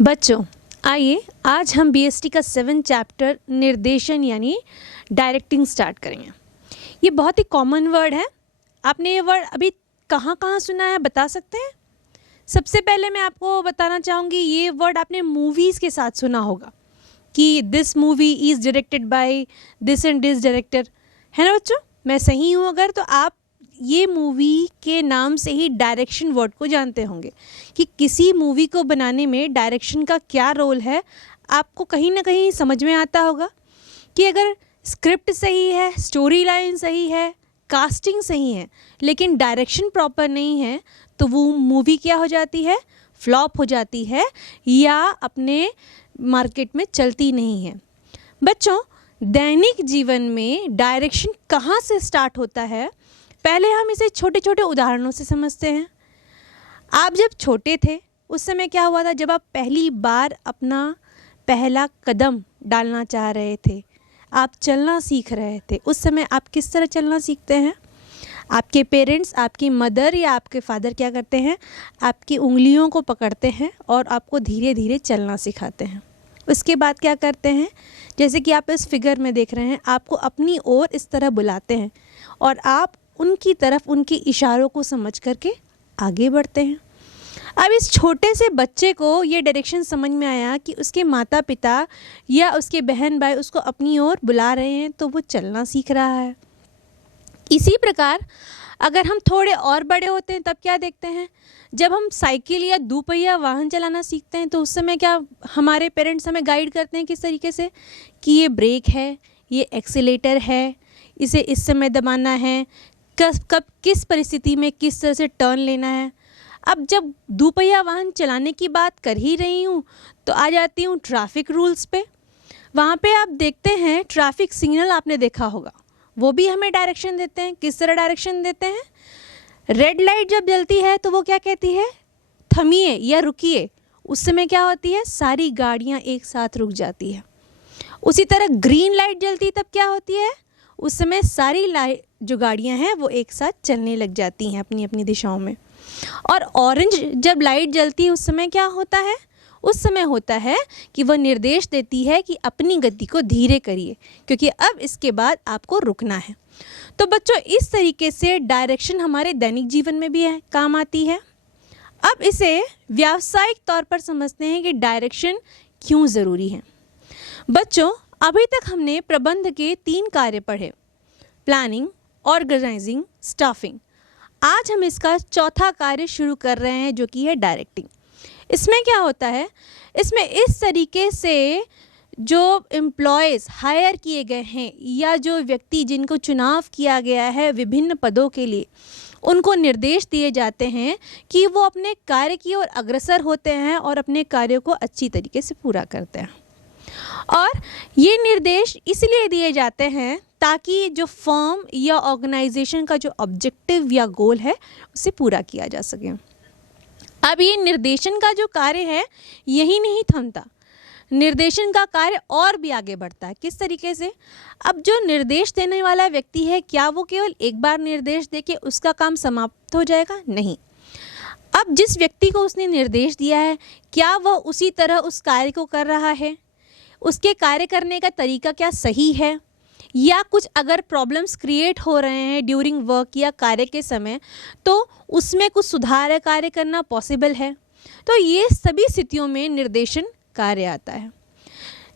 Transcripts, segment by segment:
बच्चों, आइए आज हम बीएसटी का 7 चैप्टर निर्देशन यानी डायरेक्टिंग स्टार्ट करेंगे। ये बहुत ही कॉमन वर्ड है। आपने ये वर्ड अभी कहाँ कहाँ सुना है, बता सकते हैं? सबसे पहले मैं आपको बताना चाहूँगी, ये वर्ड आपने मूवीज़ के साथ सुना होगा कि this movie is directed by this and this director, है ना बच्चों? मैं सही हूँ अगर, तो आप ये मूवी के नाम से ही डायरेक्शन वर्ड को जानते होंगे कि किसी मूवी को बनाने में डायरेक्शन का क्या रोल है। आपको कहीं ना कहीं समझ में आता होगा कि अगर स्क्रिप्ट सही है, स्टोरी लाइन सही है, कास्टिंग सही है, लेकिन डायरेक्शन प्रॉपर नहीं है तो वो मूवी क्या हो जाती है? फ्लॉप हो जाती है या अपने मार्केट में चलती नहीं है। बच्चों, दैनिक जीवन में डायरेक्शन कहाँ से स्टार्ट होता है, पहले हम इसे छोटे छोटे उदाहरणों से समझते हैं। आप जब छोटे थे उस समय क्या हुआ था? जब आप पहली बार अपना पहला कदम डालना चाह रहे थे, आप चलना सीख रहे थे, उस समय आप किस तरह चलना सीखते हैं? आपके पेरेंट्स, आपकी मदर या आपके फादर क्या करते हैं? आपकी उंगलियों को पकड़ते हैं और आपको धीरे धीरे चलना सिखाते हैं। उसके बाद क्या करते हैं? जैसे कि आप इस फिगर में देख रहे हैं, आपको अपनी ओर इस तरह बुलाते हैं और आप उनकी तरफ उनके इशारों को समझ करके आगे बढ़ते हैं। अब इस छोटे से बच्चे को ये डायरेक्शन समझ में आया कि उसके माता पिता या उसके बहन भाई उसको अपनी ओर बुला रहे हैं, तो वो चलना सीख रहा है। इसी प्रकार अगर हम थोड़े और बड़े होते हैं तब क्या देखते हैं? जब हम साइकिल या दोपहिया वाहन चलाना सीखते हैं तो उस समय क्या हमारे पेरेंट्स हमें गाइड करते हैं किस तरीके से कि ये ब्रेक है, ये एक्सीलेटर है, इसे इस समय दबाना है, कब किस परिस्थिति में किस तरह से टर्न लेना है। अब जब दोपहिया वाहन चलाने की बात कर ही रही हूँ तो आ जाती हूँ ट्रैफिक रूल्स पे। वहाँ पे आप देखते हैं ट्रैफिक सिग्नल, आपने देखा होगा, वो भी हमें डायरेक्शन देते हैं। किस तरह डायरेक्शन देते हैं? रेड लाइट जब जलती है तो वो क्या कहती है? थमिए या रुकिए। उस समय क्या होती है? सारी गाड़ियाँ एक साथ रुक जाती है। उसी तरह ग्रीन लाइट जलती तब क्या होती है? उस समय सारी लाइट जो गाड़ियां हैं वो एक साथ चलने लग जाती हैं अपनी अपनी दिशाओं में। और ऑरेंज जब लाइट जलती है उस समय क्या होता है? उस समय होता है कि वह निर्देश देती है कि अपनी गति को धीरे करिए क्योंकि अब इसके बाद आपको रुकना है। तो बच्चों, इस तरीके से डायरेक्शन हमारे दैनिक जीवन में भी काम आती है। अब इसे व्यावसायिक तौर पर समझते हैं कि डायरेक्शन क्यों ज़रूरी है। बच्चों, अभी तक हमने प्रबंध के 3 कार्य पढ़े: प्लानिंग, ऑर्गेनाइजिंग, स्टाफिंग। आज हम इसका चौथा कार्य शुरू कर रहे हैं जो कि है डायरेक्टिंग। इसमें क्या होता है? इसमें इस तरीके से जो एम्प्लॉयज़ हायर किए गए हैं या जो व्यक्ति जिनको चुनाव किया गया है विभिन्न पदों के लिए, उनको निर्देश दिए जाते हैं कि वो अपने कार्य की ओर अग्रसर होते हैं और अपने कार्यों को अच्छी तरीके से पूरा करते हैं। और ये निर्देश इसलिए दिए जाते हैं ताकि जो फर्म या ऑर्गेनाइजेशन का जो ऑब्जेक्टिव या गोल है उसे पूरा किया जा सके। अब ये निर्देशन का जो कार्य है यही नहीं थमता, निर्देशन का कार्य और भी आगे बढ़ता है। किस तरीके से? अब जो निर्देश देने वाला व्यक्ति है, क्या वो केवल एक बार निर्देश दे के उसका काम समाप्त हो जाएगा? नहीं। अब जिस व्यक्ति को उसने निर्देश दिया है, क्या वह उसी तरह उस कार्य को कर रहा है? उसके कार्य करने का तरीका क्या सही है? या कुछ अगर प्रॉब्लम्स क्रिएट हो रहे हैं ड्यूरिंग वर्क या कार्य के समय, तो उसमें कुछ सुधार कार्य करना पॉसिबल है? तो ये सभी स्थितियों में निर्देशन कार्य आता है।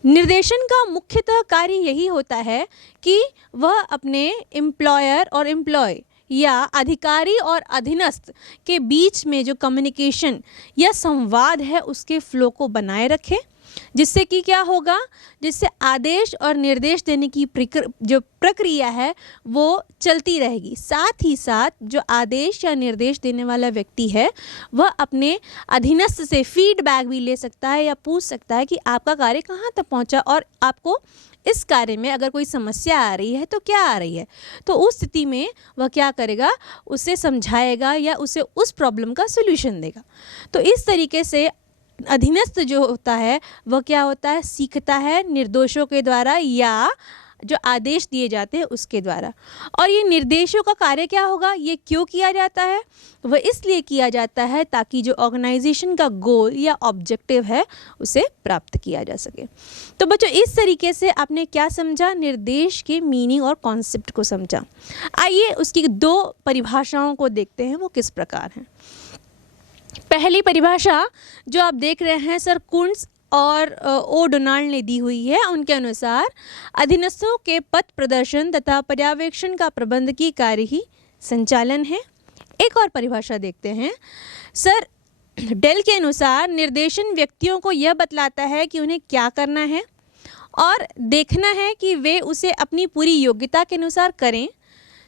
निर्देशन का मुख्यतः कार्य यही होता है कि वह अपने एम्प्लॉयर और एम्प्लॉय या अधिकारी और अधीनस्थ के बीच में जो कम्युनिकेशन या संवाद है उसके फ्लो को बनाए रखे, जिससे कि क्या होगा? जिससे आदेश और निर्देश देने की जो प्रक्रिया है वो चलती रहेगी। साथ ही साथ जो आदेश या निर्देश देने वाला व्यक्ति है वह अपने अधीनस्थ से फीडबैक भी ले सकता है या पूछ सकता है कि आपका कार्य कहाँ तक पहुँचा और आपको इस कार्य में अगर कोई समस्या आ रही है तो क्या आ रही है। तो उस स्थिति में वह क्या करेगा? उसे समझाएगा या उसे उस प्रॉब्लम का सॉल्यूशन देगा। तो इस तरीके से अधीनस्थ जो होता है वह क्या होता है? सीखता है निर्देशों के द्वारा या जो आदेश दिए जाते हैं उसके द्वारा। और ये निर्देशों का कार्य क्या होगा, ये क्यों किया जाता है, वह इसलिए किया जाता है ताकि जो ऑर्गेनाइजेशन का गोल या ऑब्जेक्टिव है उसे प्राप्त किया जा सके। तो बच्चों इस तरीके से आपने क्या समझा, निर्देश के मीनिंग और कॉन्सेप्ट को समझा। आइए उसकी 2 परिभाषाओं को देखते हैं, वो किस प्रकार हैं। पहली परिभाषा जो आप देख रहे हैं सर कुंट्ज और ओ डोनाल्ड ने दी हुई है, उनके अनुसार अधीनस्थों के पथ प्रदर्शन तथा पर्यवेक्षण का प्रबंधकीय कार्य ही संचालन है। एक और परिभाषा देखते हैं सर डेल के अनुसार निर्देशन व्यक्तियों को यह बतलाता है कि उन्हें क्या करना है और देखना है कि वे उसे अपनी पूरी योग्यता के अनुसार करें।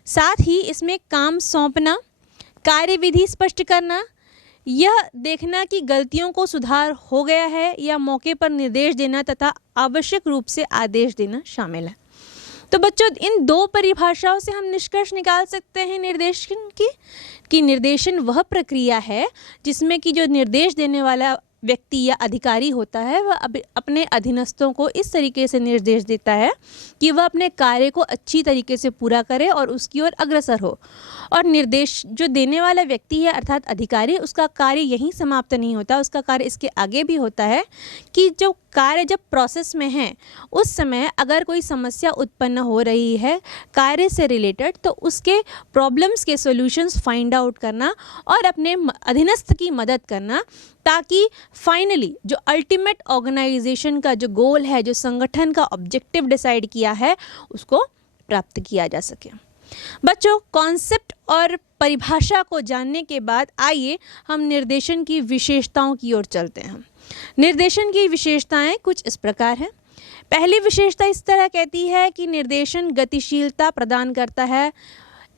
साथ ही इसमें काम सौंपना, कार्यविधि स्पष्ट करना, यह देखना कि गलतियों को सुधार हो गया है या मौके पर निर्देश देना तथा आवश्यक रूप से आदेश देना शामिल है। तो बच्चों इन 2 परिभाषाओं से हम निष्कर्ष निकाल सकते हैं निर्देशन की, कि निर्देशन वह प्रक्रिया है जिसमें कि जो निर्देश देने वाला व्यक्ति या अधिकारी होता है वह अपने अधीनस्थों को इस तरीके से निर्देश देता है कि वह अपने कार्य को अच्छी तरीके से पूरा करे और उसकी ओर अग्रसर हो। और निर्देश जो देने वाला व्यक्ति है अर्थात अधिकारी, उसका कार्य यहीं समाप्त नहीं होता, उसका कार्य इसके आगे भी होता है कि जो कार्य जब प्रोसेस में है उस समय अगर कोई समस्या उत्पन्न हो रही है कार्य से रिलेटेड, तो उसके प्रॉब्लम्स के सॉल्यूशंस फाइंड आउट करना और अपने अधीनस्थ की मदद करना, ताकि फाइनली जो अल्टीमेट ऑर्गेनाइजेशन का जो गोल है, जो संगठन का ऑब्जेक्टिव डिसाइड किया है, उसको प्राप्त किया जा सके। बच्चों कॉन्सेप्ट और परिभाषा को जानने के बाद आइए हम निर्देशन की विशेषताओं की ओर चलते हैं। निर्देशन की विशेषताएं कुछ इस प्रकार हैं। पहली विशेषता इस तरह कहती है कि निर्देशन गतिशीलता प्रदान करता है।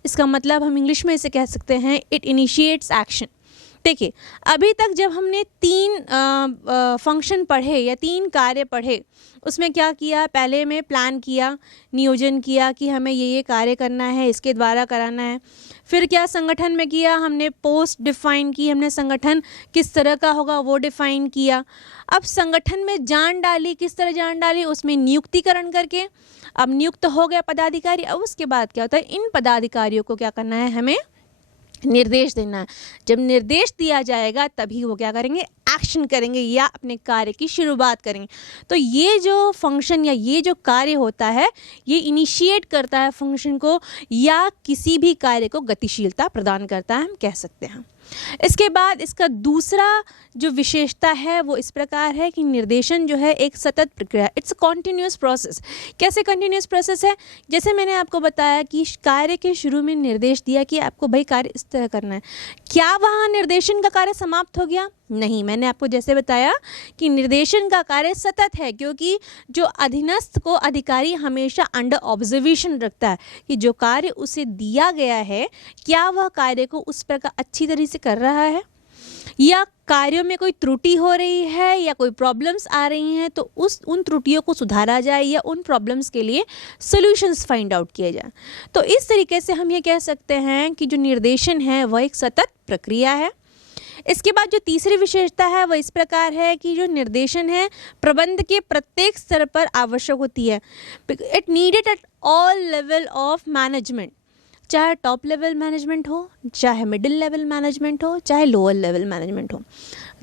इसका मतलब हम इंग्लिश में इसे कह सकते हैं इट इनिशिएट्स एक्शन। देखिए अभी तक जब हमने 3 फंक्शन पढ़े या 3 कार्य पढ़े, उसमें क्या किया, पहले में प्लान किया, नियोजन किया कि हमें ये कार्य करना है, इसके द्वारा कराना है। फिर क्या संगठन में किया, हमने पोस्ट डिफाइन की, हमने संगठन किस तरह का होगा वो डिफाइन किया। अब संगठन में जान डाली, किस तरह जान डाली, उसमें नियुक्तिकरण करके। अब नियुक्त हो गया पदाधिकारी, अब उसके बाद क्या होता है, इन पदाधिकारियों को क्या करना है, हमें निर्देश देना है। जब निर्देश दिया जाएगा तभी वो क्या करेंगे, एक्शन करेंगे या अपने कार्य की शुरुआत करेंगे। तो ये जो फंक्शन या ये जो कार्य होता है ये इनिशिएट करता है फंक्शन को या किसी भी कार्य को गतिशीलता प्रदान करता है, हम कह सकते हैं। इसके बाद इसका दूसरा जो विशेषता है वो इस प्रकार है कि निर्देशन जो है एक सतत प्रक्रिया, इट्स अ कॉन्टिन्यूस प्रोसेस। कैसे कॉन्टिन्यूस प्रोसेस है, जैसे मैंने आपको बताया कि कार्य के शुरू में निर्देश दिया कि आपको भाई कार्य इस तरह करना है, क्या वहाँ निर्देशन का कार्य समाप्त हो गया? नहीं, मैंने आपको जैसे बताया कि निर्देशन का कार्य सतत है, क्योंकि जो अधीनस्थ को अधिकारी हमेशा अंडर ऑब्जर्वेशन रखता है कि जो कार्य उसे दिया गया है क्या वह कार्य को उस प्रकार अच्छी तरह से कर रहा है या कार्यों में कोई त्रुटि हो रही है या कोई प्रॉब्लम्स आ रही हैं, तो उन त्रुटियों को सुधारा जाए या उन प्रॉब्लम्स के लिए सॉल्यूशंस फाइंड आउट किए जाए। तो इस तरीके से हम ये कह सकते हैं कि जो निर्देशन है वह एक सतत प्रक्रिया है। इसके बाद जो तीसरी विशेषता है वह इस प्रकार है कि जो निर्देशन है प्रबंध के प्रत्येक स्तर पर आवश्यक होती है। It needed at all level of management, चाहे टॉप लेवल मैनेजमेंट हो, चाहे मिडिल लेवल मैनेजमेंट हो, चाहे लोअर लेवल मैनेजमेंट हो,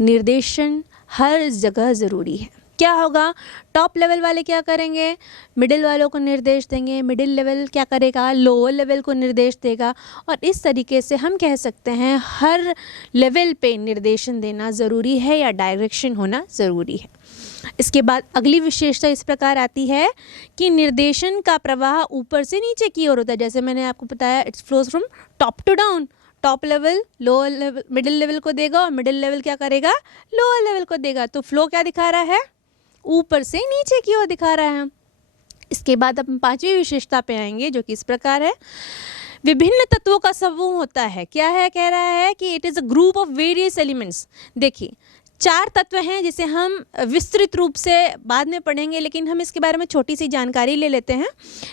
निर्देशन हर जगह ज़रूरी है। क्या होगा, टॉप लेवल वाले क्या करेंगे, मिडिल वालों को निर्देश देंगे, मिडिल लेवल क्या करेगा, लोअर लेवल को निर्देश देगा, और इस तरीके से हम कह सकते हैं हर लेवल पे निर्देशन देना ज़रूरी है या डायरेक्शन होना ज़रूरी है। इसके बाद अगली विशेषता इस प्रकार आती है कि निर्देशन का प्रवाह ऊपर से नीचे की ओर होता है। जैसे मैंने आपको बताया it's flows from top to down, top level lower level middle level को देगा और मिडिल लेवल क्या करेगा, लोअर लेवल को देगा। तो फ्लो क्या दिखा रहा है, ऊपर से नीचे की ओर दिखा रहा है। इसके बाद अब हम 5वीं विशेषता पे आएंगे जो कि इस प्रकार है, विभिन्न तत्वों का समूह होता है। क्या है, कह रहा है कि it is a group of various elements. देखिए 4 तत्व हैं जिसे हम विस्तृत रूप से बाद में पढ़ेंगे, लेकिन हम इसके बारे में छोटी सी जानकारी ले लेते हैं।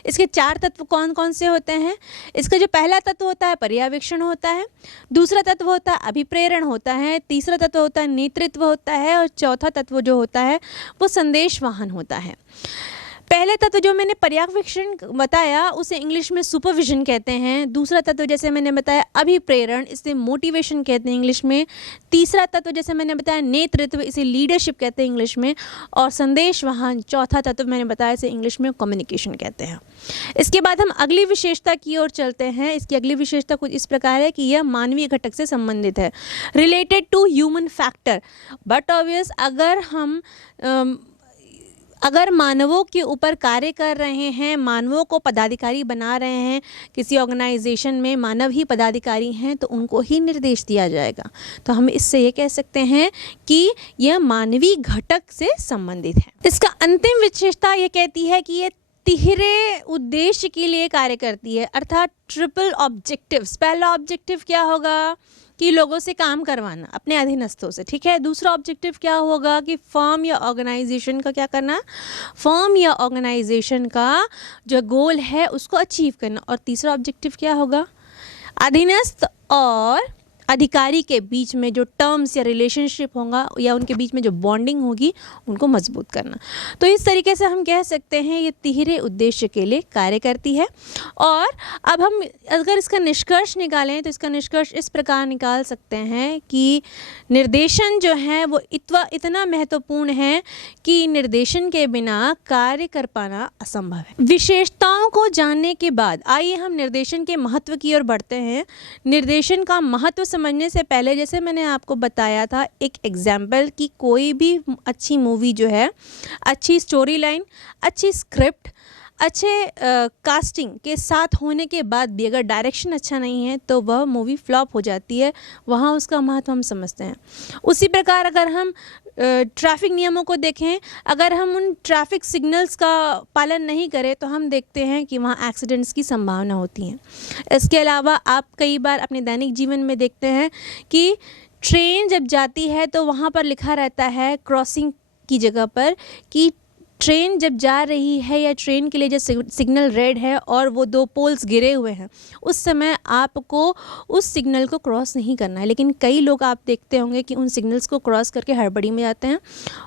इसके 4 तत्व कौन कौन से होते हैं। इसका जो पहला तत्व होता है पर्यवेक्षण होता है, दूसरा तत्व होता है अभिप्रेरण होता है, तीसरा तत्व होता है नेतृत्व होता है, और चौथा तत्व जो होता है वो संदेश वाहन होता है। पहले तत्व जो मैंने पर्यवेक्षण बताया उसे इंग्लिश में सुपरविजन कहते हैं। दूसरा तत्व जैसे मैंने बताया अभिप्रेरण, इसे मोटिवेशन कहते हैं इंग्लिश में। तीसरा तत्व जैसे मैंने बताया नेतृत्व, इसे लीडरशिप कहते हैं इंग्लिश में। और संदेश वाहन चौथा तत्व मैंने बताया, इसे इंग्लिश में कम्युनिकेशन कहते हैं। इसके बाद हम अगली विशेषता की ओर चलते हैं। इसकी अगली विशेषता कुछ इस प्रकार है कि यह मानवीय घटक से संबंधित है, related to human factor. But obvious अगर मानवों के ऊपर कार्य कर रहे हैं, मानवों को पदाधिकारी बना रहे हैं, किसी ऑर्गेनाइजेशन में मानव ही पदाधिकारी हैं, तो उनको ही निर्देश दिया जाएगा। तो हम इससे ये कह सकते हैं कि यह मानवीय घटक से संबंधित है। इसका अंतिम विशेषता ये कहती है कि ये तिहरे उद्देश्य के लिए कार्य करती है, अर्थात ट्रिपल ऑब्जेक्टिव्स। पहला ऑब्जेक्टिव क्या होगा कि लोगों से काम करवाना अपने अधीनस्थों से, ठीक है। दूसरा ऑब्जेक्टिव क्या होगा कि फर्म या ऑर्गेनाइजेशन का क्या करना, फर्म या ऑर्गेनाइजेशन का जो गोल है उसको अचीव करना। और तीसरा ऑब्जेक्टिव क्या होगा, अधीनस्थ और अधिकारी के बीच में जो टर्म्स या रिलेशनशिप होगा या उनके बीच में जो बॉन्डिंग होगी उनको मजबूत करना। तो इस तरीके से हम कह सकते हैं ये तिहरे उद्देश्य के लिए कार्य करती है। और अब हम अगर इसका निष्कर्ष निकालें तो इसका निष्कर्ष इस प्रकार निकाल सकते हैं कि निर्देशन जो है वो इतना महत्वपूर्ण है कि निर्देशन के बिना कार्य कर पाना असंभव है। विशेषताओं को जानने के बाद आइए हम निर्देशन के महत्व की ओर बढ़ते हैं। निर्देशन का महत्व समझने से पहले जैसे मैंने आपको बताया था एक एग्जाम्पल कि कोई भी अच्छी मूवी जो है, अच्छी स्टोरी लाइन, अच्छी स्क्रिप्ट, अच्छे कास्टिंग के साथ होने के बाद भी अगर डायरेक्शन अच्छा नहीं है तो वह मूवी फ्लॉप हो जाती है। वहाँ उसका महत्व हम समझते हैं। उसी प्रकार अगर हम ट्रैफिक नियमों को देखें, अगर हम उन ट्रैफिक सिग्नल्स का पालन नहीं करें तो हम देखते हैं कि वहाँ एक्सीडेंट्स की संभावना होती है। इसके अलावा आप कई बार अपने दैनिक जीवन में देखते हैं कि ट्रेन जब जाती है तो वहाँ पर लिखा रहता है क्रॉसिंग की जगह पर कि ट्रेन जब जा रही है या ट्रेन के लिए जो सिग्नल रेड है और वो दो पोल्स गिरे हुए हैं, उस समय आपको उस सिग्नल को क्रॉस नहीं करना है। लेकिन कई लोग आप देखते होंगे कि उन सिग्नल्स को क्रॉस करके हड़बड़ी में जाते हैं।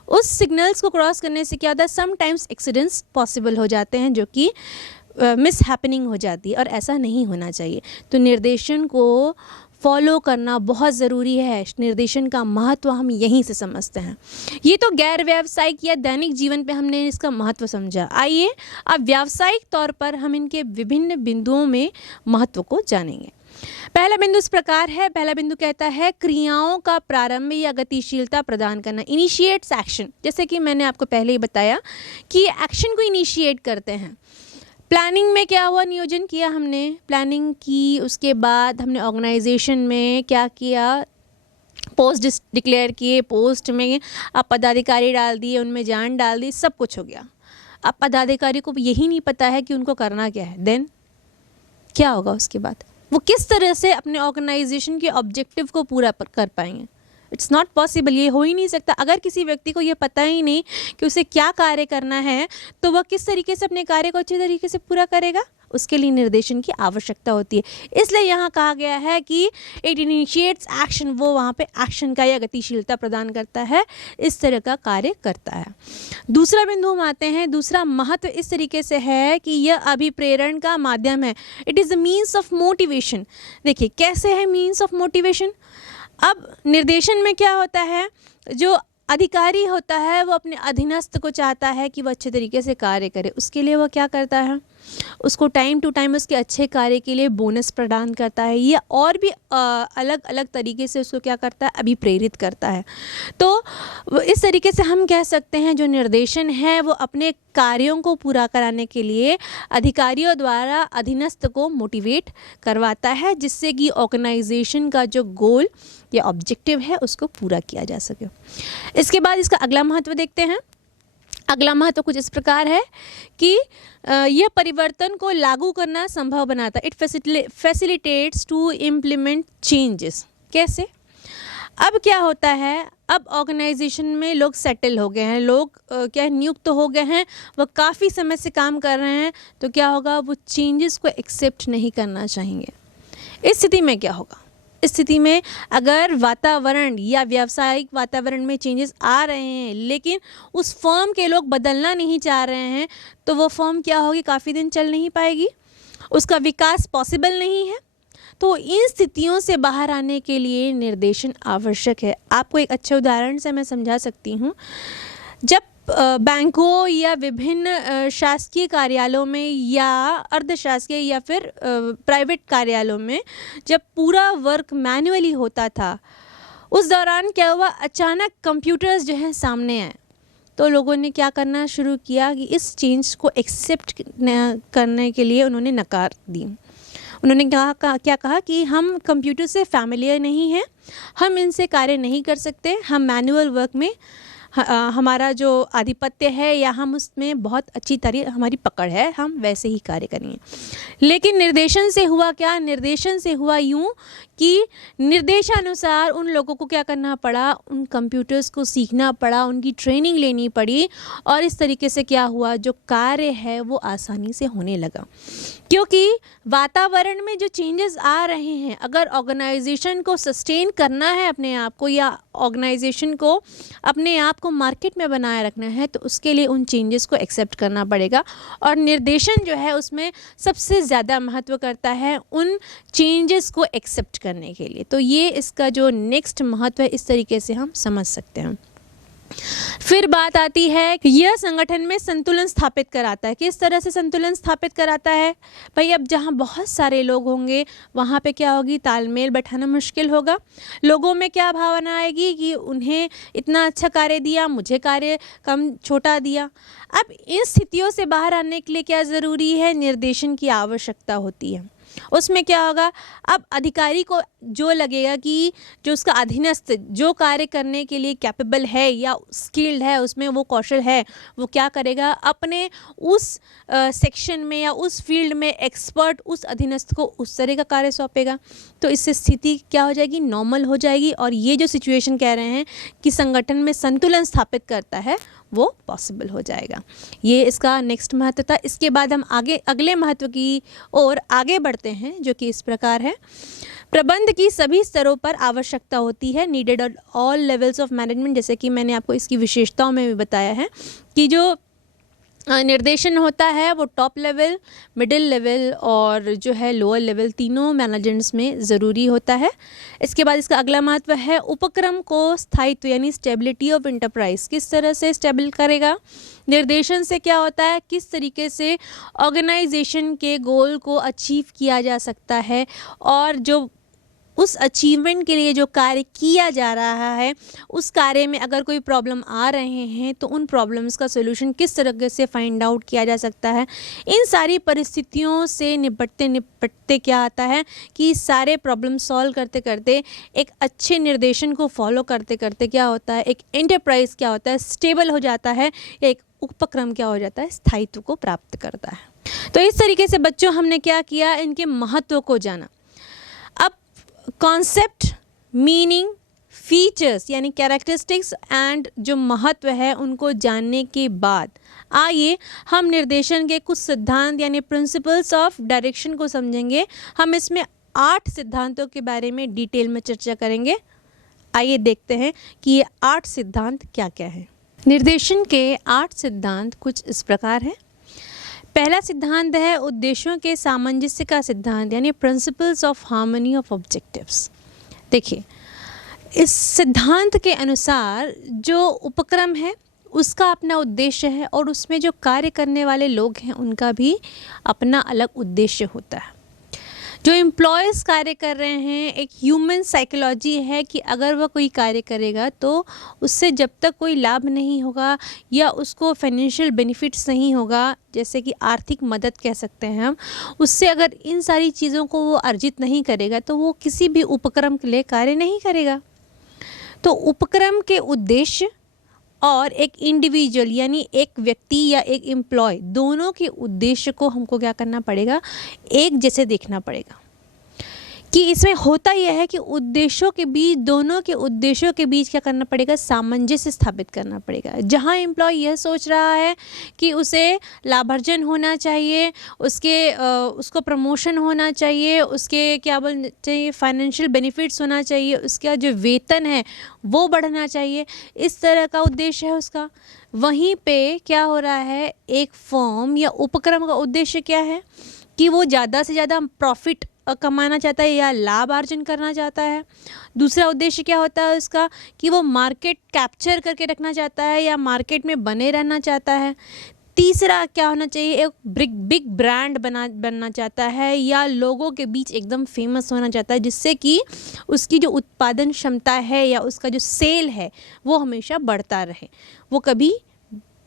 उस सिग्नल्स को क्रॉस करने से क्या होता है, समटाइम्स एक्सीडेंट्स पॉसिबल हो जाते हैं जो कि मिस हैपनिंग हो जाती है और ऐसा नहीं होना चाहिए। तो निर्देशन को फॉलो करना बहुत ज़रूरी है। निर्देशन का महत्व हम यहीं से समझते हैं। ये तो गैर व्यावसायिक या दैनिक जीवन पे हमने इसका महत्व समझा। आइए अब व्यावसायिक तौर पर हम इनके विभिन्न बिंदुओं में महत्व को जानेंगे। पहला बिंदु इस प्रकार है। पहला बिंदु कहता है क्रियाओं का प्रारंभ या गतिशीलता प्रदान करना, इनिशिएट्स एक्शन। जैसे कि मैंने आपको पहले ही बताया कि एक्शन को इनिशिएट करते हैं। प्लानिंग में क्या हुआ, नियोजन किया हमने, प्लानिंग की, उसके बाद हमने ऑर्गेनाइजेशन में क्या किया, पोस्ट डिक्लेयर किए, पोस्ट में अब पदाधिकारी डाल दिए, उनमें जान डाल दी, सब कुछ हो गया। अब पदाधिकारी को यही नहीं पता है कि उनको करना क्या है, देन क्या होगा उसके बाद, वो किस तरह से अपने ऑर्गेनाइजेशन के ऑब्जेक्टिव को पूरा कर पाएंगे। इट्स नॉट पॉसिबल, ये हो ही नहीं सकता। अगर किसी व्यक्ति को ये पता ही नहीं कि उसे क्या कार्य करना है तो वह किस तरीके से अपने कार्य को अच्छे तरीके से पूरा करेगा, उसके लिए निर्देशन की आवश्यकता होती है। इसलिए यहाँ कहा गया है कि इट इनिशिएट्स एक्शन, वो वहाँ पे एक्शन का या गतिशीलता प्रदान करता है, इस तरह का कार्य करता है। दूसरा बिंदु हम आते हैं। दूसरा महत्व इस तरीके से है कि यह अभिप्रेरण का माध्यम है। It is a means of motivation. देखिए कैसे है मीन्स ऑफ मोटिवेशन। अब निर्देशन में क्या होता है, जो अधिकारी होता है वो अपने अधीनस्थ को चाहता है कि वह अच्छे तरीके से कार्य करे। उसके लिए वह क्या करता है, उसको टाइम टू टाइम उसके अच्छे कार्य के लिए बोनस प्रदान करता है, या और भी अलग अलग तरीके से उसको क्या करता है, अभिप्रेरित करता है। तो इस तरीके से हम कह सकते हैं जो निर्देशन है वो अपने कार्यों को पूरा कराने के लिए अधिकारियों द्वारा अधीनस्थ को मोटिवेट करवाता है, जिससे कि ऑर्गेनाइजेशन का जो गोल या ऑब्जेक्टिव है उसको पूरा किया जा सके। इसके बाद इसका अगला महत्व देखते हैं। अगला महत्व कुछ इस प्रकार है कि यह परिवर्तन को लागू करना संभव बनाता है। It facilitates to implement changes. कैसे, अब क्या होता है, अब ऑर्गेनाइजेशन में लोग सेटल हो गए हैं, लोग क्या नियुक्त हो गए हैं, वह काफ़ी समय से काम कर रहे हैं, तो क्या होगा, वो चेंजेस को एक्सेप्ट नहीं करना चाहेंगे। इस स्थिति में क्या होगा, स्थिति में अगर वातावरण या व्यावसायिक वातावरण में चेंजेस आ रहे हैं लेकिन उस फर्म के लोग बदलना नहीं चाह रहे हैं, तो वो फर्म क्या होगी, काफ़ी दिन चल नहीं पाएगी, उसका विकास पॉसिबल नहीं है। तो इन स्थितियों से बाहर आने के लिए निर्देशन आवश्यक है। आपको एक अच्छे उदाहरण से मैं समझा सकती हूँ। जब बैंकों या विभिन्न शासकीय कार्यालयों में या अर्धशासकीय या फिर प्राइवेट कार्यालयों में जब पूरा वर्क मैन्युअली होता था, उस दौरान क्या हुआ, अचानक कंप्यूटर्स जो हैं सामने आए, तो लोगों ने क्या करना शुरू किया कि इस चेंज को एक्सेप्ट करने के लिए उन्होंने नकार दी। उन्होंने क्या कहा कि हम कंप्यूटर से फैमिलियर नहीं हैं, हम इनसे कार्य नहीं कर सकते, हम मैनुअल वर्क में हमारा जो आधिपत्य है या हम उसमें बहुत अच्छी तरह हमारी पकड़ है, हम वैसे ही कार्य करेंगे। लेकिन निर्देशन से हुआ क्या, निर्देशन से हुआ यूँ कि निर्देशानुसार उन लोगों को क्या करना पड़ा, उन कंप्यूटर्स को सीखना पड़ा, उनकी ट्रेनिंग लेनी पड़ी, और इस तरीके से क्या हुआ, जो कार्य है वो आसानी से होने लगा। क्योंकि वातावरण में जो चेंजेस आ रहे हैं, अगर ऑर्गेनाइजेशन को सस्टेन करना है अपने आप को, या ऑर्गेनाइजेशन को अपने आप को मार्केट में बनाए रखना है, तो उसके लिए उन चेंजेस को एक्सेप्ट करना पड़ेगा। और निर्देशन जो है उसमें सबसे ज़्यादा महत्व करता है उन चेंजेस को एक्सेप्ट करने के लिए। तो ये इसका जो नेक्स्ट महत्व है, इस तरीके से हम समझ सकते हैं। फिर बात आती है कि यह संगठन में संतुलन स्थापित कराता है। किस तरह से संतुलन स्थापित कराता है भाई? अब जहाँ बहुत सारे लोग होंगे वहाँ पे क्या होगी, तालमेल बैठाना मुश्किल होगा। लोगों में क्या भावना आएगी कि उन्हें इतना अच्छा कार्य दिया, मुझे कार्य कम छोटा दिया। अब इन स्थितियों से बाहर आने के लिए क्या ज़रूरी है, निर्देशन की आवश्यकता होती है। उसमें क्या होगा, अब अधिकारी को जो लगेगा कि जो उसका अधीनस्थ जो कार्य करने के लिए कैपेबल है या स्किल्ड है, उसमें वो कौशल है, वो क्या करेगा, अपने उस सेक्शन में या उस फील्ड में एक्सपर्ट उस अधीनस्थ को उस तरह का कार्य सौंपेगा। तो इससे स्थिति क्या हो जाएगी, नॉर्मल हो जाएगी। और ये जो सिचुएशन कह रहे हैं कि संगठन में संतुलन स्थापित करता है, वो पॉसिबल हो जाएगा। ये इसका नेक्स्ट महत्व था। इसके बाद हम अगले महत्व की ओर आगे बढ़ते हैं, जो कि इस प्रकार है। प्रबंध की सभी स्तरों पर आवश्यकता होती है, needed on all levels of management. जैसे कि मैंने आपको इसकी विशेषताओं में भी बताया है कि जो निर्देशन होता है वो टॉप लेवल, मिडिल लेवल और जो है लोअर लेवल, तीनों मैनेजमेंट्स में ज़रूरी होता है। इसके बाद इसका अगला महत्व है उपक्रम को स्थायित्व, यानी स्टेबिलिटी ऑफ इंटरप्राइज। किस तरह से स्टेबल करेगा, निर्देशन से क्या होता है, किस तरीके से ऑर्गेनाइजेशन के गोल को अचीव किया जा सकता है, और जो उस अचीवमेंट के लिए जो कार्य किया जा रहा है, उस कार्य में अगर कोई प्रॉब्लम आ रहे हैं तो उन प्रॉब्लम्स का सोल्यूशन किस तरह से फाइंड आउट किया जा सकता है। इन सारी परिस्थितियों से निपटते क्या आता है कि सारे प्रॉब्लम सॉल्व करते करते, एक अच्छे निर्देशन को फॉलो करते करते क्या होता है, एक एंटरप्राइज क्या होता है, स्टेबल हो जाता है, या एक उपक्रम क्या हो जाता है, स्थायित्व को प्राप्त करता है। तो इस तरीके से बच्चों हमने क्या किया, इनके महत्व को जाना। अब कॉन्सेप्ट, मीनिंग, फीचर्स यानी कैरेक्टरिस्टिक्स एंड जो महत्व है उनको जानने के बाद आइए हम निर्देशन के कुछ सिद्धांत यानी प्रिंसिपल्स ऑफ डायरेक्शन को समझेंगे। हम इसमें 8 सिद्धांतों के बारे में डिटेल में चर्चा करेंगे। आइए देखते हैं कि ये 8 सिद्धांत क्या क्या हैं। निर्देशन के 8 सिद्धांत कुछ इस प्रकार हैं। पहला सिद्धांत है उद्देश्यों के सामंजस्य का सिद्धांत, यानी principles of harmony of objectives. देखिए, इस सिद्धांत के अनुसार जो उपक्रम है उसका अपना उद्देश्य है, और उसमें जो कार्य करने वाले लोग हैं उनका भी अपना अलग उद्देश्य होता है। जो एम्प्लॉयज़ कार्य कर रहे हैं, एक ह्यूमन साइकोलॉजी है कि अगर वह कोई कार्य करेगा तो उससे जब तक कोई लाभ नहीं होगा या उसको फाइनेंशियल बेनिफिट्स नहीं होगा, जैसे कि आर्थिक मदद कह सकते हैं हम, उससे अगर इन सारी चीज़ों को वो अर्जित नहीं करेगा तो वो किसी भी उपक्रम के लिए कार्य नहीं करेगा। तो उपक्रम के उद्देश्य और एक इंडिविजुअल यानी एक व्यक्ति या एक एम्प्लॉय, दोनों के उद्देश्य को हमको क्या करना पड़ेगा, एक जैसे देखना पड़ेगा कि इसमें होता यह है कि उद्देश्यों के बीच, दोनों के उद्देश्यों के बीच क्या करना पड़ेगा, सामंजस्य स्थापित करना पड़ेगा। जहां एम्प्लॉय यह सोच रहा है कि उसे लाभार्जन होना चाहिए, उसको प्रमोशन होना चाहिए, उसके क्या बोलना चाहिए, फाइनेंशियल बेनिफिट्स होना चाहिए, उसका जो वेतन है वो बढ़ना चाहिए, इस तरह का उद्देश्य है उसका। वहीं पे क्या हो रहा है, एक फर्म या उपक्रम का उद्देश्य क्या है कि वो ज़्यादा से ज़्यादा प्रॉफिट कमाना चाहता है या लाभ अर्जन करना चाहता है। दूसरा उद्देश्य क्या होता है उसका कि वो मार्केट कैप्चर करके रखना चाहता है या मार्केट में बने रहना चाहता है। तीसरा क्या होना चाहिए, एक बिग ब्रांड बनना चाहता है या लोगों के बीच एकदम फेमस होना चाहता है, जिससे कि उसकी जो उत्पादन क्षमता है या उसका जो सेल है वो हमेशा बढ़ता रहे, वो कभी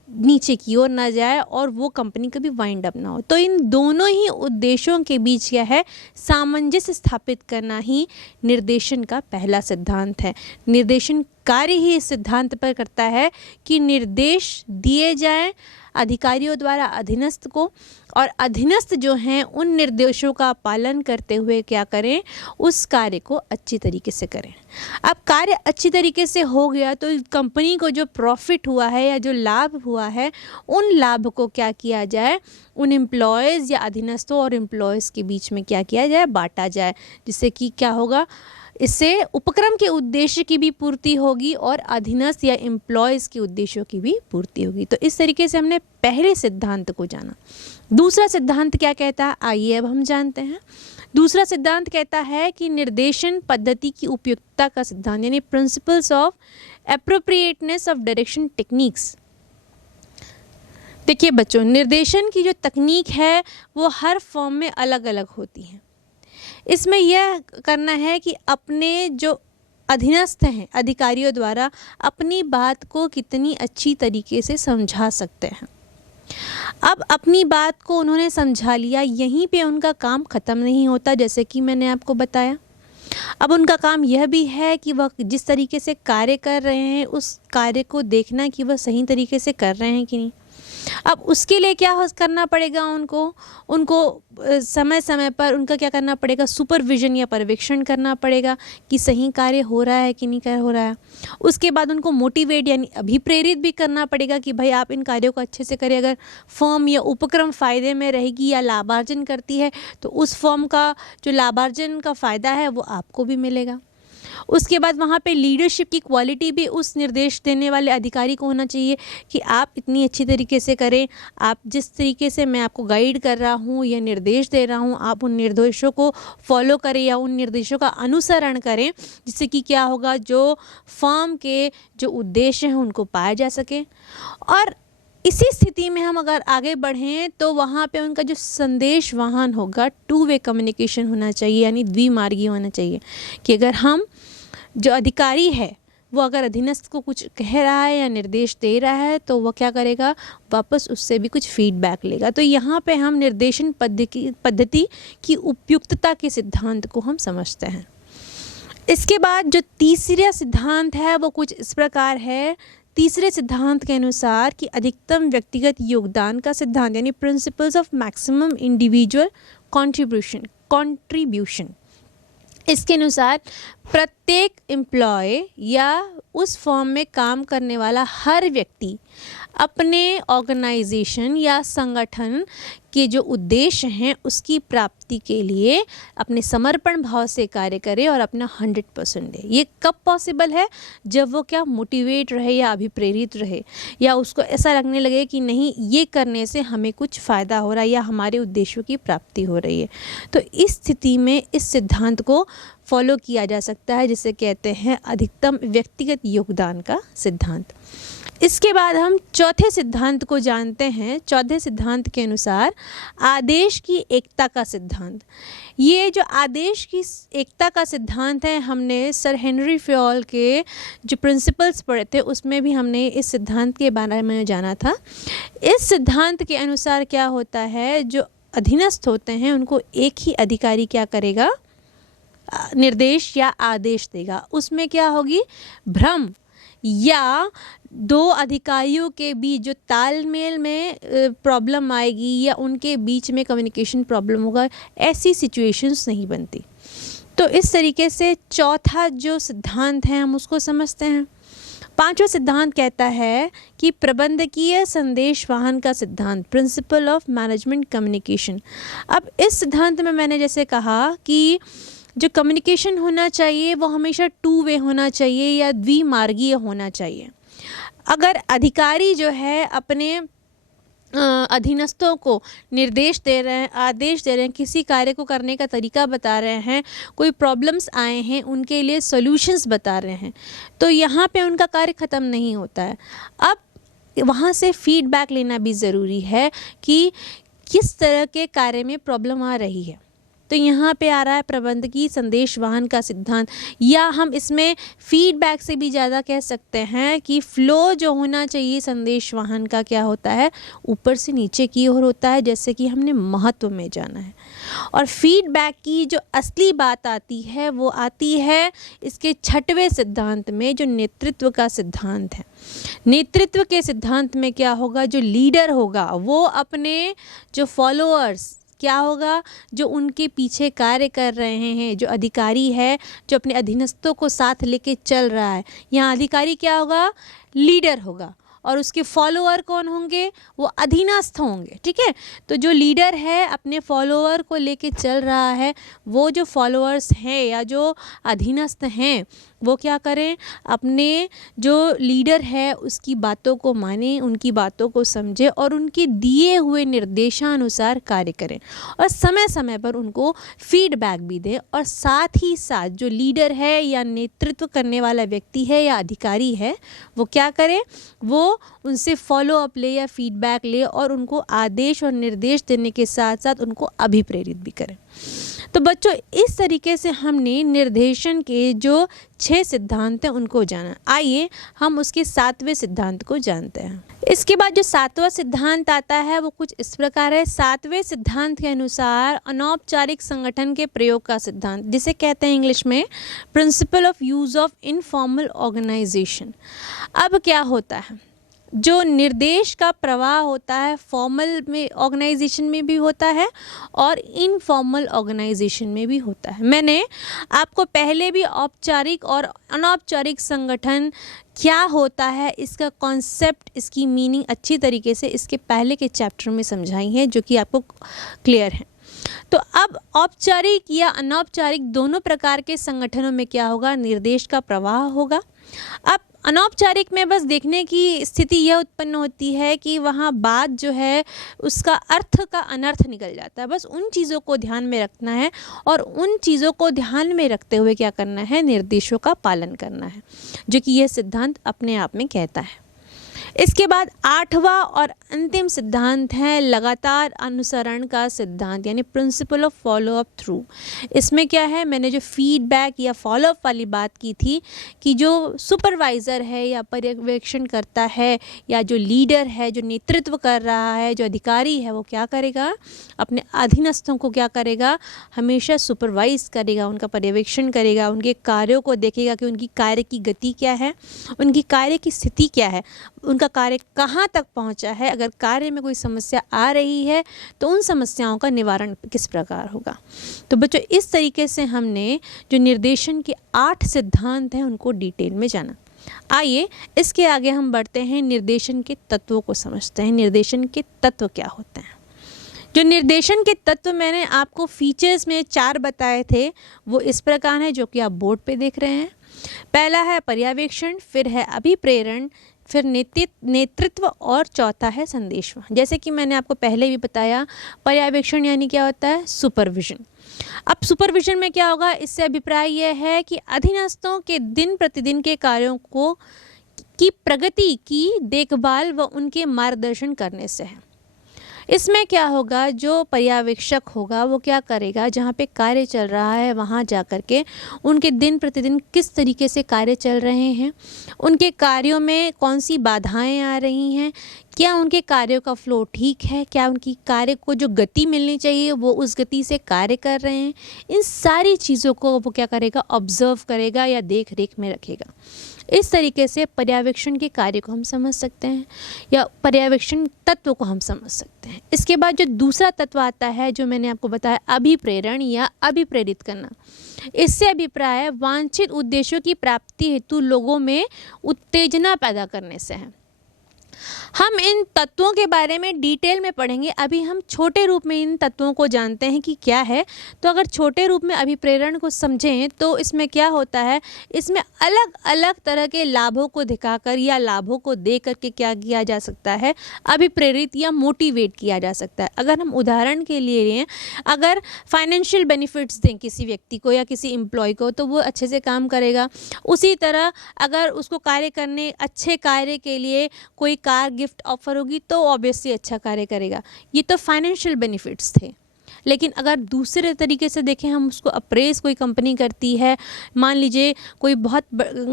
नीचे की ओर ना जाए और वो कंपनी कभी वाइंड अप ना हो। तो इन दोनों ही उद्देश्यों के बीच क्या है, सामंजस्य स्थापित करना ही निर्देशन का पहला सिद्धांत है। निर्देशन कार्य ही इस सिद्धांत पर करता है कि निर्देश दिए जाएं अधिकारियों द्वारा अधीनस्थ को, और अधीनस्थ जो हैं उन निर्देशों का पालन करते हुए क्या करें, उस कार्य को अच्छी तरीके से करें। अब कार्य अच्छी तरीके से हो गया तो कंपनी को जो प्रॉफिट हुआ है या जो लाभ हुआ है, उन लाभ को क्या किया जाए, उन एम्प्लॉयज़ या अधीनस्थों और एम्प्लॉयज़ के बीच में क्या किया जाए, बांटा जाए, जिससे कि क्या होगा, इससे उपक्रम के उद्देश्य की भी पूर्ति होगी और अधीनस्थ या एम्प्लॉयज़ के उद्देश्यों की भी पूर्ति होगी। तो इस तरीके से हमने पहले सिद्धांत को जाना। दूसरा सिद्धांत क्या कहता है, आइए अब हम जानते हैं। दूसरा सिद्धांत कहता है कि निर्देशन पद्धति की उपयुक्तता का सिद्धांत, यानी principles of appropriateness of direction techniques. देखिए बच्चों, निर्देशन की जो तकनीक है वो हर फॉर्म में अलग अलग होती है। इसमें यह करना है कि अपने जो अधीनस्थ हैं अधिकारियों द्वारा अपनी बात को कितनी अच्छी तरीके से समझा सकते हैं। अब अपनी बात को उन्होंने समझा लिया, यहीं पे उनका काम ख़त्म नहीं होता, जैसे कि मैंने आपको बताया। अब उनका काम यह भी है कि वह जिस तरीके से कार्य कर रहे हैं उस कार्य को देखना कि वह सही तरीके से कर रहे हैं कि नहीं। अब उसके लिए क्या करना पड़ेगा, उनको समय समय पर उनका क्या करना पड़ेगा, सुपरविजन या पर्यवेक्षण करना पड़ेगा कि सही कार्य हो रहा है कि नहीं हो रहा है। उसके बाद उनको मोटिवेट यानी अभिप्रेरित भी करना पड़ेगा कि भाई आप इन कार्यों को अच्छे से करें। अगर फर्म या उपक्रम फ़ायदे में रहेगी या लाभार्जन करती है तो उस फर्म का जो लाभार्जन का फ़ायदा है वो आपको भी मिलेगा। उसके बाद वहाँ पे लीडरशिप की क्वालिटी भी उस निर्देश देने वाले अधिकारी को होना चाहिए कि आप इतनी अच्छी तरीके से करें, आप जिस तरीके से मैं आपको गाइड कर रहा हूँ या निर्देश दे रहा हूँ आप उन निर्देशों को फॉलो करें या उन निर्देशों का अनुसरण करें, जिससे कि क्या होगा, जो फर्म के जो उद्देश्य हैं उनको पाया जा सके। और इसी स्थिति में हम अगर आगे बढ़ें तो वहाँ पे उनका जो संदेश वाहन होगा, टू वे कम्युनिकेशन होना चाहिए, यानी द्विमार्गी होना चाहिए कि अगर हम जो अधिकारी है वो अगर अधीनस्थ को कुछ कह रहा है या निर्देश दे रहा है तो वह क्या करेगा, वापस उससे भी कुछ फीडबैक लेगा। तो यहाँ पे हम निर्देशन पद्धति की उपयुक्तता के सिद्धांत को हम समझते हैं। इसके बाद जो तीसरा सिद्धांत है वो कुछ इस प्रकार है। तीसरे सिद्धांत के अनुसार कि अधिकतम व्यक्तिगत योगदान का सिद्धांत, यानी principles of maximum individual contribution. इसके अनुसार प्रत्येक एम्प्लॉय या उस फर्म में काम करने वाला हर व्यक्ति अपने ऑर्गेनाइजेशन या संगठन के जो उद्देश्य हैं उसकी प्राप्ति के लिए अपने समर्पण भाव से कार्य करे और अपना 100% दे। ये कब पॉसिबल है, जब वो क्या मोटिवेट रहे या अभिप्रेरित रहे या उसको ऐसा लगने लगे कि नहीं ये करने से हमें कुछ फ़ायदा हो रहा है या हमारे उद्देश्यों की प्राप्ति हो रही है। तो इस स्थिति में इस सिद्धांत को फॉलो किया जा सकता है, जिसे कहते हैं अधिकतम व्यक्तिगत योगदान का सिद्धांत। इसके बाद हम चौथे सिद्धांत को जानते हैं। चौथे सिद्धांत के अनुसार आदेश की एकता का सिद्धांत। ये जो आदेश की एकता का सिद्धांत है, हमने सर हेनरी फ्योल के जो प्रिंसिपल्स पढ़े थे उसमें भी हमने इस सिद्धांत के बारे में जाना था। इस सिद्धांत के अनुसार क्या होता है, जो अधीनस्थ होते हैं उनको एक ही अधिकारी क्या करेगा, निर्देश या आदेश देगा। उसमें क्या होगी, भ्रम या दो अधिकारियों के बीच जो तालमेल में प्रॉब्लम आएगी या उनके बीच में कम्युनिकेशन प्रॉब्लम होगा, ऐसी सिचुएशंस नहीं बनती। तो इस तरीके से चौथा जो सिद्धांत है हम उसको समझते हैं। पांचवा सिद्धांत कहता है कि प्रबंधकीय संदेशवाहन का सिद्धांत, प्रिंसिपल ऑफ मैनेजमेंट कम्युनिकेशन। अब इस सिद्धांत में मैंने जैसे कहा कि जो कम्युनिकेशन होना चाहिए वो हमेशा 2 वे होना चाहिए या द्विमार्गीय होना चाहिए। अगर अधिकारी जो है अपने अधीनस्थों को निर्देश दे रहे हैं, आदेश दे रहे हैं, किसी कार्य को करने का तरीका बता रहे हैं, कोई प्रॉब्लम्स आए हैं उनके लिए सॉल्यूशंस बता रहे हैं, तो यहाँ पे उनका कार्य ख़त्म नहीं होता है। अब वहाँ से फीडबैक लेना भी ज़रूरी है कि किस तरह के कार्य में प्रॉब्लम आ रही है। तो यहाँ पे आ रहा है प्रबंधकीय संदेशवाहन का सिद्धांत, या हम इसमें फीडबैक से भी ज़्यादा कह सकते हैं कि फ्लो जो होना चाहिए संदेशवाहन का क्या होता है, ऊपर से नीचे की ओर होता है, जैसे कि हमने महत्व में जाना है। और फीडबैक की जो असली बात आती है वो आती है इसके 6वें सिद्धांत में, जो नेतृत्व का सिद्धांत है। नेतृत्व के सिद्धांत में क्या होगा, जो लीडर होगा वो अपने जो फॉलोअर्स क्या होगा, जो उनके पीछे कार्य कर रहे हैं, जो अधिकारी है, जो अपने अधीनस्थों को साथ लेके चल रहा है, यहाँ अधिकारी क्या होगा, लीडर होगा, और उसके फॉलोअर कौन होंगे, वो अधीनस्थ होंगे। ठीक है, तो जो लीडर है अपने फॉलोअर को लेके चल रहा है, वो जो फॉलोअर्स हैं या जो अधीनस्थ हैं वो क्या करें, अपने जो लीडर है उसकी बातों को माने, उनकी बातों को समझे और उनके दिए हुए निर्देशानुसार कार्य करें, और समय समय पर उनको फीडबैक भी दें। और साथ ही साथ जो लीडर है या नेतृत्व करने वाला व्यक्ति है या अधिकारी है वो क्या करे, वो उनसे फॉलो अप ले या फीडबैक ले और उनको आदेश और निर्देश देने के साथ साथ उनको अभिप्रेरित भी करें। तो बच्चों इस तरीके से हमने निर्देशन के जो 6 सिद्धांत हैं उनको जाना। आइए हम उसके 7वें सिद्धांत को जानते हैं। इसके बाद जो 7वां सिद्धांत आता है वो कुछ इस प्रकार है। 7वें सिद्धांत के अनुसार अनौपचारिक संगठन के प्रयोग का सिद्धांत, जिसे कहते हैं इंग्लिश में principle of use of informal organisation. अब क्या होता है, जो निर्देश का प्रवाह होता है फॉर्मल में ऑर्गेनाइजेशन में भी होता है और इनफॉर्मल ऑर्गेनाइजेशन में भी होता है। मैंने आपको पहले भी औपचारिक और अनौपचारिक संगठन क्या होता है, इसका कॉन्सेप्ट, इसकी मीनिंग अच्छी तरीके से इसके पहले के चैप्टर में समझाई है, जो कि आपको क्लियर है। तो अब औपचारिक या अनौपचारिक दोनों प्रकार के संगठनों में क्या होगा, निर्देश का प्रवाह होगा। अब अनौपचारिक में बस देखने की स्थिति यह उत्पन्न होती है कि वहाँ बात जो है उसका अर्थ का अनर्थ निकल जाता है। बस उन चीज़ों को ध्यान में रखना है और उन चीज़ों को ध्यान में रखते हुए क्या करना है, निर्देशों का पालन करना है, जो कि यह सिद्धांत अपने आप में कहता है। इसके बाद 8वां और अंतिम सिद्धांत है लगातार अनुसरण का सिद्धांत, यानी principle of follow up through. इसमें क्या है, मैंने जो फीडबैक या फॉलो अप वाली बात की थी कि जो सुपरवाइज़र है या पर्यवेक्षण करता है या जो लीडर है, जो नेतृत्व कर रहा है, जो अधिकारी है, वो क्या करेगा, अपने अधीनस्थों को क्या करेगा, हमेशा सुपरवाइज करेगा, उनका पर्यवेक्षण करेगा, उनके कार्यों को देखेगा कि उनकी कार्य की गति क्या है, उनकी कार्य की स्थिति क्या है, उनका कार्य कहाँ तक पहुँचा है। अगर कार्य में कोई समस्या आ रही है तो उन समस्याओं का निवारण किस प्रकार होगा। तो बच्चों इस तरीके से हमने जो निर्देशन के 8 सिद्धांत हैं उनको डिटेल में जाना। आइए इसके आगे हम बढ़ते हैं, निर्देशन के तत्वों को समझते हैं। निर्देशन के तत्व क्या होते हैं। जो निर्देशन के तत्व मैंने आपको फीचर्स में 4 बताए थे वो इस प्रकार हैं, जो कि आप बोर्ड पे देख रहे हैं। पहला है पर्यवेक्षण, फिर है अभिप्रेरण, फिर नेतृत्व और चौथा है संदेशवाहन। जैसे कि मैंने आपको पहले भी बताया, पर्यवेक्षण यानी क्या होता है, सुपरविजन। अब सुपरविजन में क्या होगा, इससे अभिप्राय यह है कि अधीनस्थों के दिन प्रतिदिन के कार्यों को की प्रगति की देखभाल व उनके मार्गदर्शन करने से है। इसमें क्या होगा, जो पर्यवेक्षक होगा वो क्या करेगा, जहाँ पे कार्य चल रहा है वहाँ जा कर के उनके दिन प्रतिदिन किस तरीके से कार्य चल रहे हैं, उनके कार्यों में कौन सी बाधाएं आ रही हैं, क्या उनके कार्यों का फ्लो ठीक है, क्या उनकी कार्य को जो गति मिलनी चाहिए वो उस गति से कार्य कर रहे हैं, इन सारी चीज़ों को वो क्या करेगा, ऑब्जर्व करेगा या देख रेख में रखेगा। इस तरीके से पर्यवेक्षण के कार्य को हम समझ सकते हैं या पर्यवेक्षण तत्व को हम समझ सकते हैं। इसके बाद जो दूसरा तत्व आता है जो मैंने आपको बताया, अभिप्रेरण या अभिप्रेरित करना। इससे अभिप्राय वांछित उद्देश्यों की प्राप्ति हेतु लोगों में उत्तेजना पैदा करने से है। हम इन तत्वों के बारे में डिटेल में पढ़ेंगे, अभी हम छोटे रूप में इन तत्वों को जानते हैं कि क्या है। तो अगर छोटे रूप में अभिप्रेरण को समझें तो इसमें क्या होता है, इसमें अलग अलग तरह के लाभों को दिखाकर या लाभों को दे करके क्या किया जा सकता है, अभिप्रेरित या मोटिवेट किया जा सकता है। अगर हम उदाहरण के लिए लें, अगर फाइनेंशियल बेनिफिट्स दें किसी व्यक्ति को या किसी एम्प्लॉय को तो वो अच्छे से काम करेगा। उसी तरह अगर उसको कार्य करने, अच्छे कार्य के लिए कोई कार गिफ्ट ऑफर होगी तो ऑब्वियसली अच्छा कार्य करेगा। ये तो फाइनेंशियल बेनिफिट्स थे। लेकिन अगर दूसरे तरीके से देखें, हम उसको अप्रेज कोई कंपनी करती है, मान लीजिए कोई बहुत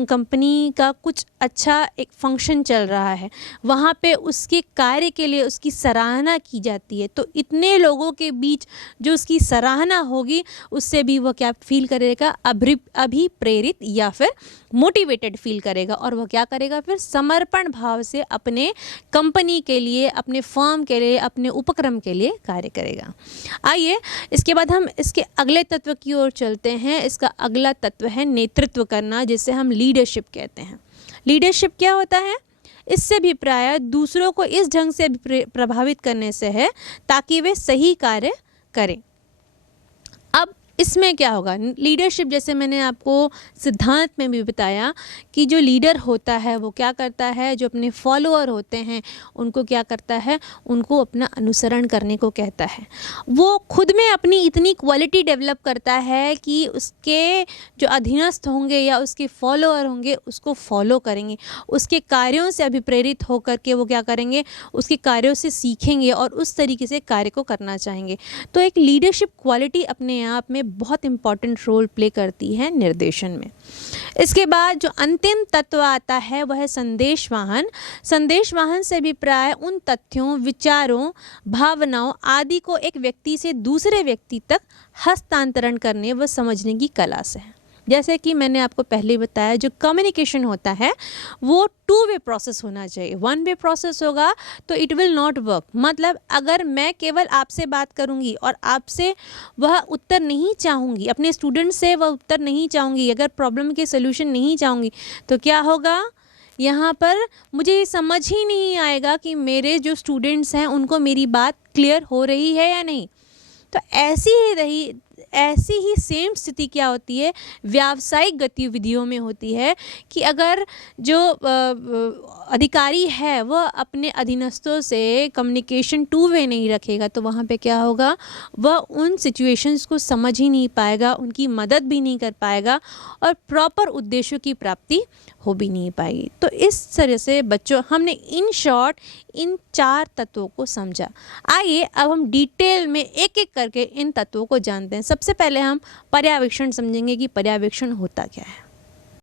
कंपनी का कुछ अच्छा एक फंक्शन चल रहा है, वहाँ पे उसके कार्य के लिए उसकी सराहना की जाती है, तो इतने लोगों के बीच जो उसकी सराहना होगी उससे भी वह क्या फील करेगा, अभिप्रेरित या फिर मोटिवेटेड फील करेगा। और वह क्या करेगा, फिर समर्पण भाव से अपने कंपनी के लिए, अपने फर्म के लिए, अपने उपक्रम के लिए कार्य करेगा। आइए इसके बाद हम इसके अगले तत्व की ओर चलते हैं। इसका अगला तत्व है नेतृत्व करना, जिसे हम लीडरशिप कहते हैं। लीडरशिप क्या होता है, इससे भी प्राय दूसरों को इस ढंग से प्रभावित करने से है ताकि वे सही कार्य करें। अब इसमें क्या होगा, लीडरशिप जैसे मैंने आपको सिद्धांत में भी बताया कि जो लीडर होता है वो क्या करता है, जो अपने फॉलोअर होते हैं उनको क्या करता है, उनको अपना अनुसरण करने को कहता है। वो खुद में अपनी इतनी क्वालिटी डेवलप करता है कि उसके जो अधीनस्थ होंगे या उसके फॉलोअर होंगे उसको फॉलो करेंगे, उसके कार्यों से अभिप्रेरित होकर के वो क्या करेंगे, उसके कार्यों से सीखेंगे और उस तरीके से कार्य को करना चाहेंगे। तो एक लीडरशिप क्वालिटी अपने आप में बहुत इंपॉर्टेंट रोल प्ले करती है निर्देशन में। इसके बाद जो अंतिम तत्व आता है वह है संदेश वाहन। संदेश वाहन से भी प्राय उन तथ्यों, विचारों, भावनाओं आदि को एक व्यक्ति से दूसरे व्यक्ति तक हस्तांतरण करने व समझने की कला से है। जैसे कि मैंने आपको पहले बताया, जो कम्युनिकेशन होता है वो 2 वे प्रोसेस होना चाहिए। 1 वे प्रोसेस होगा तो इट विल नॉट वर्क। मतलब अगर मैं केवल आपसे बात करूंगी और आपसे वह उत्तर नहीं चाहूँगी, अपने स्टूडेंट से वह उत्तर नहीं चाहूँगी, अगर प्रॉब्लम के सोल्यूशन नहीं चाहूँगी, तो क्या होगा, यहाँ पर मुझे समझ ही नहीं आएगा कि मेरे जो स्टूडेंट्स हैं उनको मेरी बात क्लियर हो रही है या नहीं। तो ऐसी ही सेम स्थिति क्या होती है, व्यावसायिक गतिविधियों में होती है कि अगर जो अधिकारी है वह अपने अधीनस्थों से कम्युनिकेशन 2 वे नहीं रखेगा तो वहाँ पे क्या होगा, वह उन सिचुएशंस को समझ ही नहीं पाएगा, उनकी मदद भी नहीं कर पाएगा और प्रॉपर उद्देश्यों की प्राप्ति हो भी नहीं पाएगी। तो इस तरह से बच्चों हमने इन शॉर्ट इन 4 तत्वों को समझा। आइए अब हम डिटेल में एक एक करके इन तत्वों को जानते हैं। सबसे पहले हम पर्यवेक्षण समझेंगे कि पर्यवेक्षण होता क्या है।